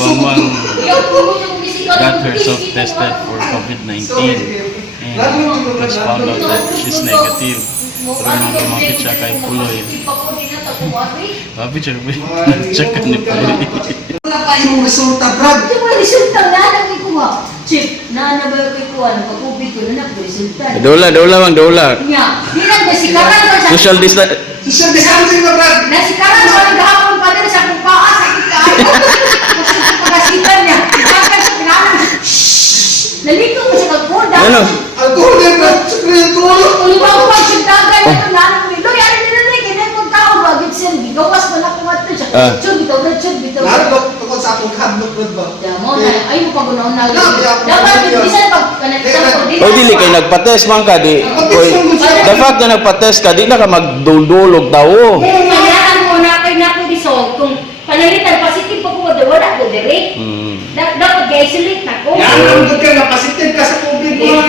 Wangwang got herself tested for COVID-19 and it was found out that she's negative. Pero nung lumapit siya kay Puloy, lapit siya, check ka ni Puloy. Wala pa yung resulta, Brad. Ito mo resulta na nang ikuha. Chip, na ba yung ikuha ng pag-ubig ko na resulta. Dola Nya, di lang nasikaran ko sa social distance. Social distancing na, Brad. nasikaran ko ang gahapon pa din sa kung paa sa kita. Pagkasitan niya, pagkasitan sa pinanan. Nalito ko siya kagpoda. Ano? Alcohol din, Brad. Siyempre, alcohol. Ulibaw ko ang sintagan na ito nanang nilo. Yan ang nilunay, kaya kung tao ba, gitsin, gawas mo na kumat na siya. Chud, bitaw. Hadlock, tungkol sa akong hadlock, Brad ba? Mo na, ay mo pag-unaon na. Grabe, ako. Dapat, bisan pag-kanagsan ko. O dili kay nagpa-test man ka di. Oy, the fact na nagpa-test ka di na ka magdulog daw. Kailangan mo na kayo na po dissolve. Kung panalitan, positive pa po ko, wala ko dire. Dapat i-isolate na ko. Yan, ang ka na, positive ka sa COVID mo.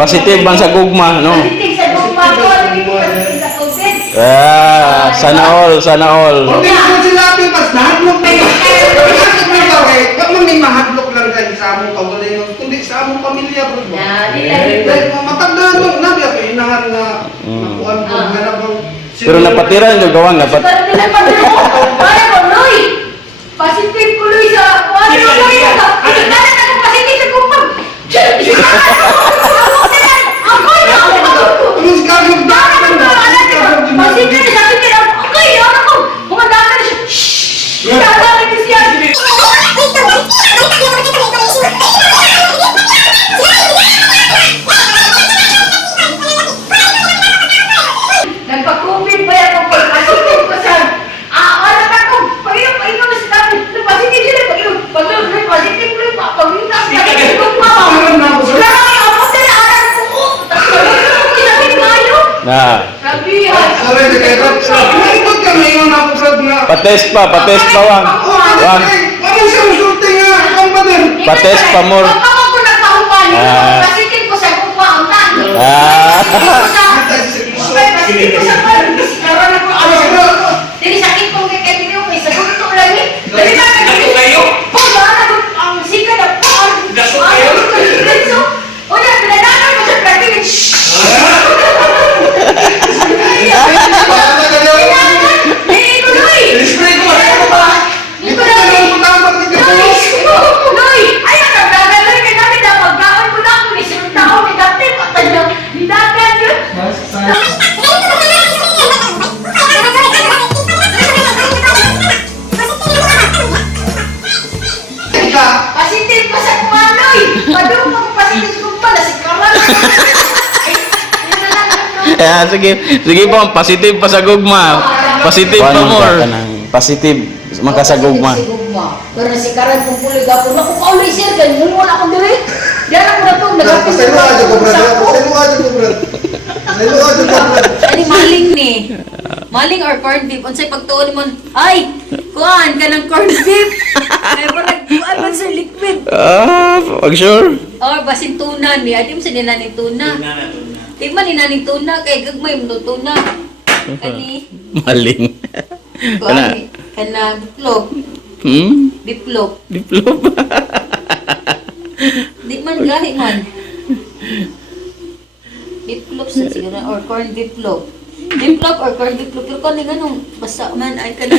Positive man sa gugma, no? Positive sa gumpa ko, positive sa COVID. Ah, sana all. Okay, kung sila ating pas, nahadlock na yun. Nahadlock na ikaw, eh. Huwag mo may mahadlock lang kayo sa among kawalay, kundi sa among pamilya, bro. Dahil matandaan mo, nabi ako, inahan na nakuhan ko, ganap ang... Pero napatira yung gawang Pero nila pa rin ako, para ko, Loy. Positive ko, Loy, sa... Ano, Loy, positive sa gumpa. Please, God, you've done it. Positive sa akin, okay, ano ko. Kumandaan na siya. Shhh! Kaya ko siya. Nagpa-COVID pa yan ako. Positive ko sa... ano na ko? Pag-inom na si Tabi. Positive sila. Pag-inom positive ko yung pag-inom na siya. Wala kami ako sila. Alam ko. Pag-inom ko sabi kayo. Na. Sabihan. Sorry, di kayo, Brad. Naikot ka, mayroon ako, Brad, na... Pa-test pa wang. Wang. Ano siya, resulta nga, ikaw ba din? Pa-test pa more. Pag ako nagpahupan, positive ko sa kupa ang tani. Positive ko sa kupa. Karoon ako. Dili sakit kong kaya may sagot ko lang eh. Dali ba kayo? Ang sika na po. Dasok kayo? O na, pinananan mo sa pratik. Hindi ko Noy! Spray ko, ano ba? Hindi ko Noy! Tama, hindi ka Noy! Ay, ang gagawin ka namin na pagkaon ko lang kung isang tao ni dati patay na hidagan yun. Positive pa sa kumanoy! Padung mag-positive ko pala si Karan. Sige po, positive pa sa gugma. Positive pa more. Positive maka sa gugma. Pero si Karan kung puloy gapon, naku kaulay sir, ganyan mo na akong dili. Diyan ako na to, nagapin Pasay mo aja ko, Brad. Pasay mo aja ko, Brad. Pasay mo aja ko, Brad. Ani maling ni. Maling or corned beef. Unsay pagtuon mo? Ay, kuan ka ng corned beef. Ay parang kuan man sir liquid. Pag sure. Or basin tuna ni. Adi mo sa ninaning tuna. Di man ninaning tuna kay gagmay mo tuna. Kani Maling. kuan kana biplop. Biplop. Diplop. Di man gahi man. Biplop sa siguro or corned biplop. Biplop or corned biplop. Pero kung ganun, basta man ay ka na.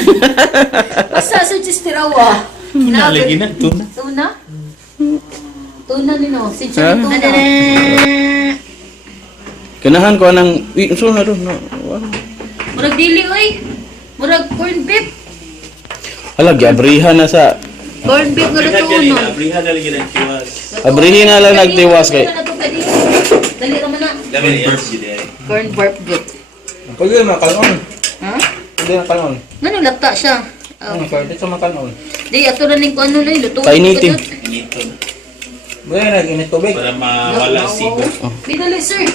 Basta sa chistirawa. Lagi na, tuna. Tuna? Tuna nino. Sincha ni tuna. Kanahan ko ng... So na ron. Murag dili, oy. Murag corned beef. Hala, gabrihan na sa... Corned beef nga lutuon. Abrihan na lagi ng kiwas. Abrihin na lang nagtiwas kay... Dali naman na. Dami na yan si Day. Corned beef. Pwede na kanon. Ha? Pwede na kanon. Ano lata siya? Pwede sa makanon. Di, ato na ning kung ano lang. Lutuon. Painitin. Inito. Pwede na init tubig. Para mawala sigo. Di dali, sir.